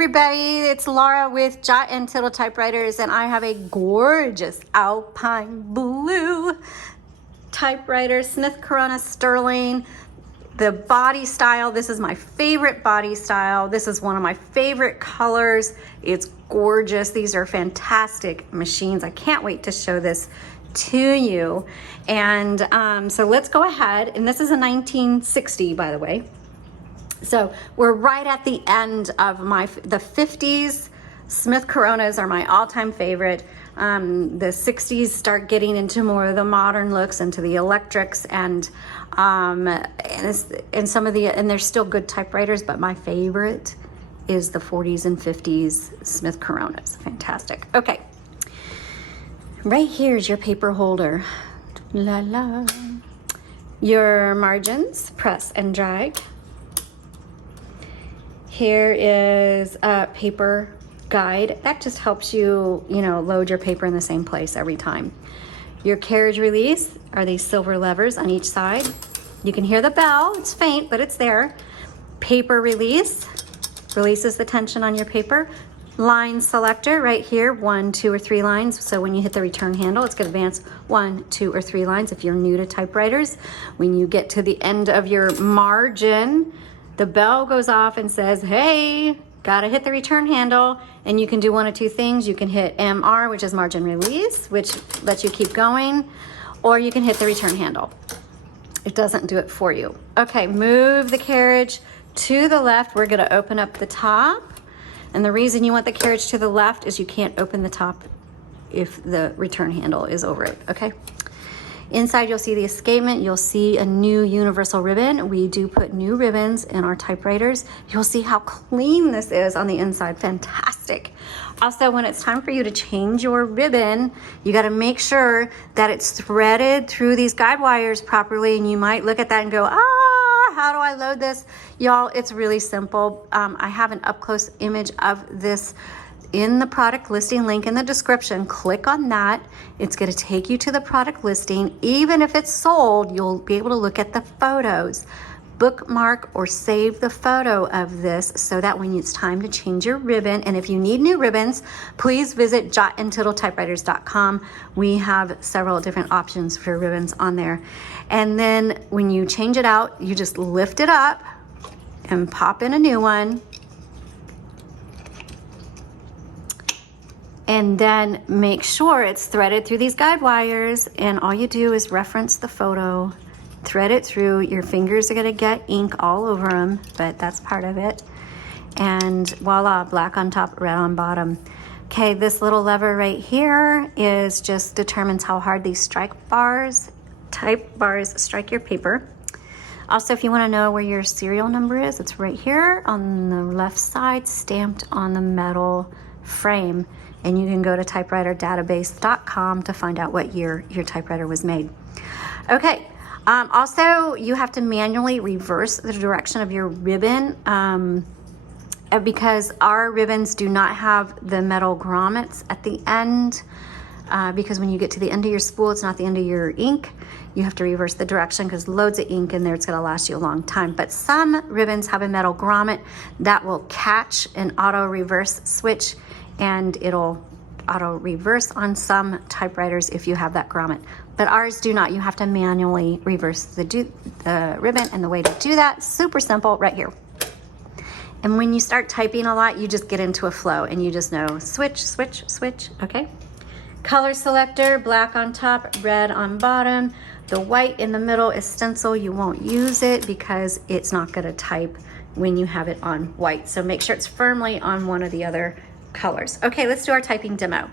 everybody, it's Laura with Jot and Tittle Typewriters, and I have a gorgeous Alpine blue typewriter, Smith Corona Sterling. The body style, this is my favorite body style. This is one of my favorite colors. It's gorgeous. These are fantastic machines. I can't wait to show this to you. And so let's go ahead, and this is a 1960, by the way. So we're right at the end of the 50s. Smith Coronas are my all-time favorite. The 60s start getting into more of the modern looks, into the electrics, and some of the, and they're still good typewriters, but my favorite is the 40s and 50s Smith Coronas. Fantastic. Okay, right here is your paper holder. La la. Your margins, press and drag. Here is a paper guide. That just helps you, load your paper in the same place every time. Your carriage release are these silver levers on each side. You can hear the bell. It's faint, but it's there. Paper release releases the tension on your paper. Line selector right here, 1, 2, or 3 lines. So when you hit the return handle, it's going to advance 1, 2, or 3 lines. If you're new to typewriters, when you get to the end of your margin, the bell goes off and says, hey, gotta hit the return handle. And you can do one of two things. You can hit MR, which is margin release, which lets you keep going, or you can hit the return handle. It doesn't do it for you. Okay, move the carriage to the left. We're gonna open up the top. And the reason you want the carriage to the left is you can't open the top if the return handle is over it, okay? Inside, you'll see the escapement. You'll see a new universal ribbon. We do put new ribbons in our typewriters. You'll see how clean this is on the inside. Fantastic. Also, when it's time for you to change your ribbon, you got to make sure that it's threaded through these guide wires properly. And you might look at that and go, how do I load this? Y'all, it's really simple. I have an up-close image of this in the product listing link in the description. Click on that. It's going to take you to the product listing. Even if it's sold, you'll be able to look at the photos. Bookmark or save the photo of this so that when it's time to change your ribbon, and if you need new ribbons, please visit jotandtittletypewriters.com. We have several different options for ribbons on there. And then when you change it out, you just lift it up and pop in a new one. And then make sure it's threaded through these guide wires, and all you do is reference the photo, thread it through. Your fingers are gonna get ink all over them, but that's part of it. And voila, black on top, red on bottom. Okay, this little lever right here just determines how hard these type bars strike your paper. Also, if you wanna know where your serial number is, it's right here on the left side, stamped on the metal frame. And you can go to typewriterdatabase.com to find out what year your typewriter was made. Okay, also you have to manually reverse the direction of your ribbon because our ribbons do not have the metal grommets at the end because when you get to the end of your spool, it's not the end of your ink. You have to reverse the direction because loads of ink in there, it's gonna last you a long time. But some ribbons have a metal grommet that will catch an auto reverse switch, and it'll auto reverse on some typewriters if you have that grommet. But ours do not. You have to manually reverse the ribbon, and the way to do that, super simple, right here. And when you start typing a lot, you just get into a flow and you just know switch, switch, switch, okay? Color selector, black on top, red on bottom. The white in the middle is stencil. You won't use it because it's not gonna type when you have it on white. So make sure it's firmly on one of the other colors. Okay, let's do our typing demo.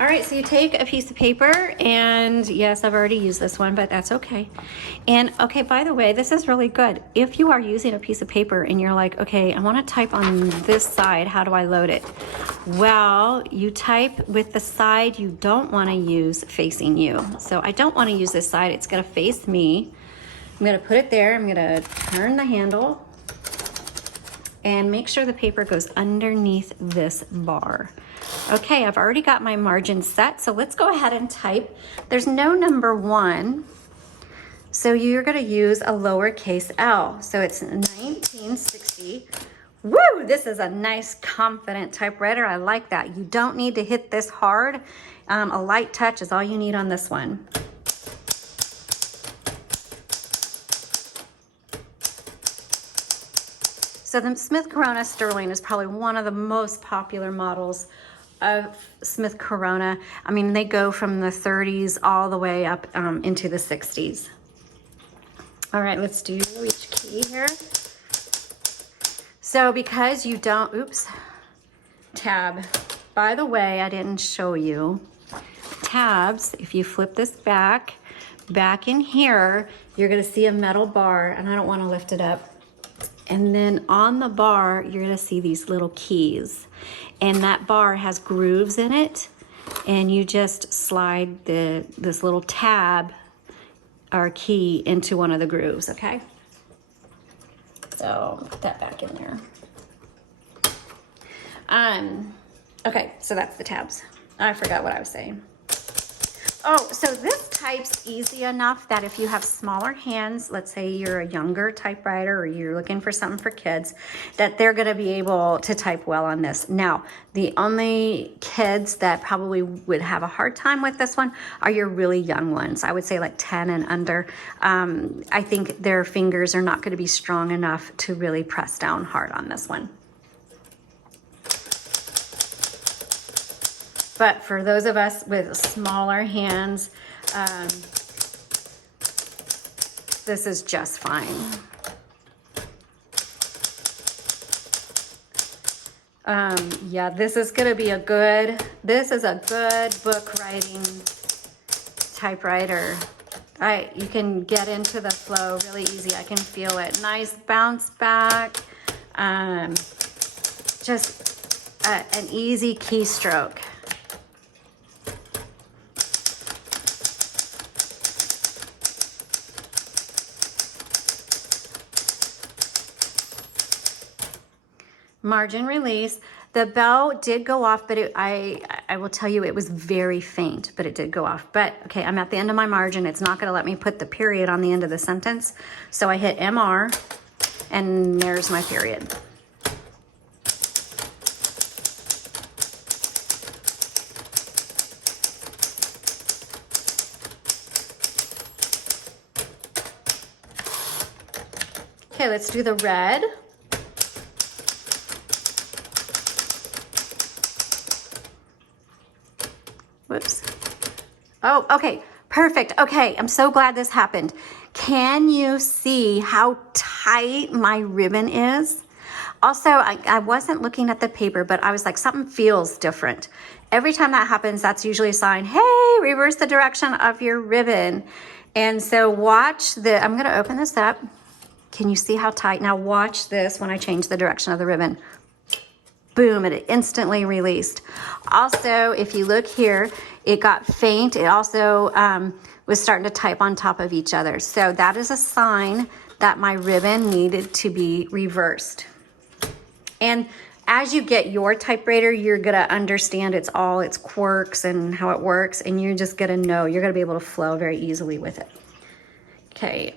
All right, so you take a piece of paper, and yes, I've already used this one, but that's okay. And okay, by the way, this is really good. If you are using a piece of paper and you're like, okay, I wanna type on this side, how do I load it? Well, you type with the side you don't wanna use facing you. So I don't wanna use this side, it's gonna face me. I'm gonna put it there, I'm gonna turn the handle, and make sure the paper goes underneath this bar. Okay, I've already got my margin set, so let's go ahead and type. There's no number 1, so you're gonna use a lowercase l. So it's 19 1860. Woo! This is a nice, confident typewriter. I like that. You don't need to hit this hard. A light touch is all you need on this one. So the Smith Corona Sterling is probably one of the most popular models of Smith Corona. I mean, they go from the 30s all the way up into the 60s. All right, let's do each key here. So because you don't, oops, tab. By the way, I didn't show you. Tabs, if you flip this back in here, you're gonna see a metal bar, and I don't wanna lift it up. And then on the bar, you're gonna see these little keys. And that bar has grooves in it, and you just slide this little tab or key into one of the grooves, okay? So put that back in there. Okay, so that's the tabs. I forgot what I was saying. Oh, so this type's easy enough that if you have smaller hands, let's say you're a younger typewriter or you're looking for something for kids, that they're gonna be able to type well on this. Now, the only kids that probably would have a hard time with this one are your really young ones. I would say like 10 and under. I think their fingers are not gonna be strong enough to really press down hard on this one. But for those of us with smaller hands, this is just fine. Yeah, this is gonna be this is a good book writing typewriter. You can get into the flow really easy. I can feel it. Nice bounce back. Just an easy keystroke. Margin release. The bell did go off, but I will tell you it was very faint, but it did go off. But okay, I'm at the end of my margin. It's not gonna let me put the period on the end of the sentence. So I hit MR and there's my period. Okay, let's do the red. Whoops. Oh, okay, perfect. Okay, I'm so glad this happened. Can you see how tight my ribbon is? Also, I wasn't looking at the paper, but I was like, something feels different. Every time that happens, that's usually a sign, hey, reverse the direction of your ribbon. And so watch I'm gonna open this up. Can you see how tight? Now watch this when I change the direction of the ribbon. Boom, it instantly released. Also, if you look here, it got faint. It also was starting to type on top of each other. So that is a sign that my ribbon needed to be reversed. And as you get your typewriter, you're gonna understand its quirks and how it works, and you're just gonna know, you're gonna be able to flow very easily with it. Okay,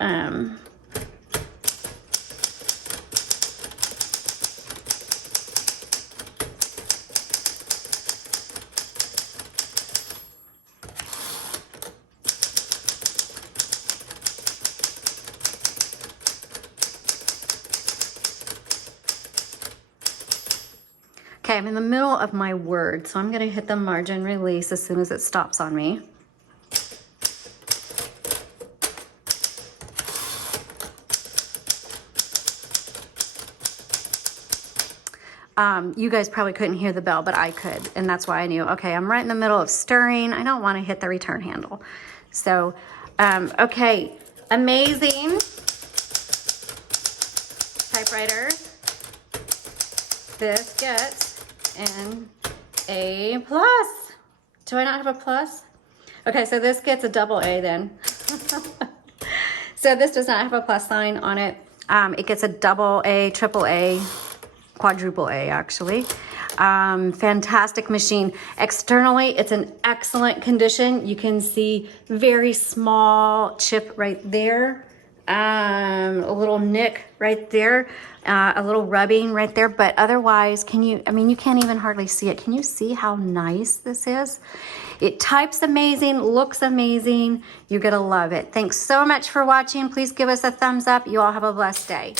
Okay, I'm in the middle of my word, so I'm gonna hit the margin release as soon as it stops on me. You guys probably couldn't hear the bell, but I could, and that's why I knew, okay, I'm right in the middle of stirring. I don't wanna hit the return handle. So, okay, amazing typewriter. This gets an A+. Do I not have a plus? Okay, so this gets a double A then. So this does not have a plus sign on it. It gets a double A, triple A, quadruple A actually. Fantastic machine. Externally, it's in excellent condition. You can see very small chip right there. a little nick right there, a little rubbing right there, but otherwise, I mean, you can't even hardly see it. Can you see how nice this is? It types amazing, looks amazing. You're gonna love it. Thanks so much for watching. Please give us a thumbs up. You all have a blessed day.